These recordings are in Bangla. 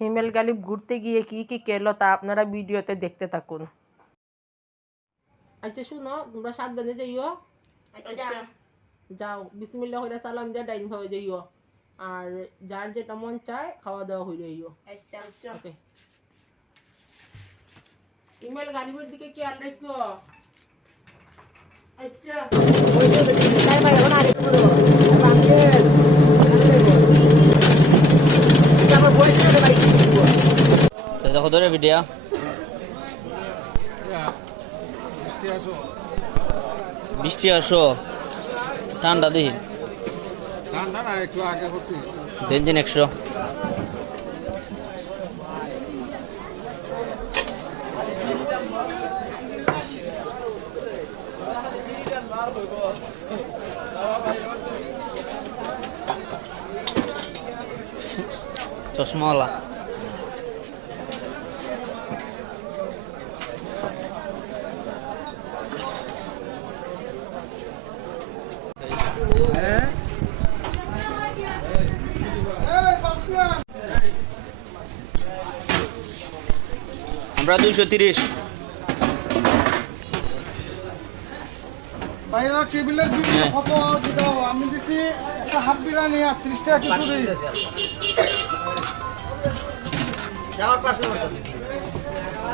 হিমেল গালিব ঘুরতে গিয়ে কি কি খেলো তা আপনারা ভিডিওতে দেখতে থাকুন। আচ্ছা শুনো, তোমরা সাবধানে যাইও। যাও বিসমিল্লাহ কইরা সালাম দিয়া ডাইন ভাবে যাইও। আর যার যেটা মন চায় খাওয়া দাওয়া হইল যাইও। ওকে। হিমেল গালিবের দিকে কি আর রাখছো? আচ্ছা দেখো ধরে ভিডিও বৃষ্টি আসো ঠান্ডা দেখি বেঞ্জিন 100 চশমাওয়ালা আমরা 230 বাইরে টেবিলের বিল কত দাও? আমি দিছি একটা হাফ বিরিয়ানি আর 30 টাকা খিচুড়ি।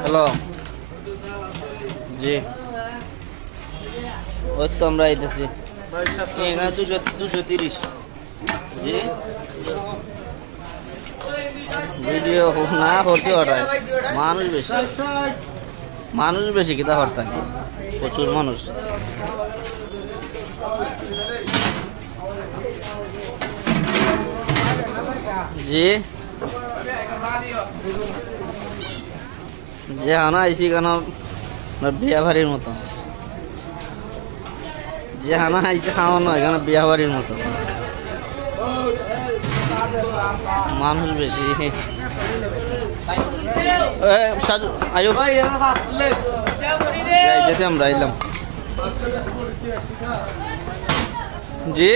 হ্যালো জি ওই তো আমরা আইতেছি এখানে 230 জি ভিডিও না করতে ওটাই মানুষ বেশি কিতা করতাম প্রচুর মানুষ জি যে হানা আইসি কেন বিয়া বাড়ির মতো যে হানা আইসি খাওয়া নয় কেন বিয়া বাড়ির মতো মানুষ বেশি আয়ো ভাই আমরা আইলাম জি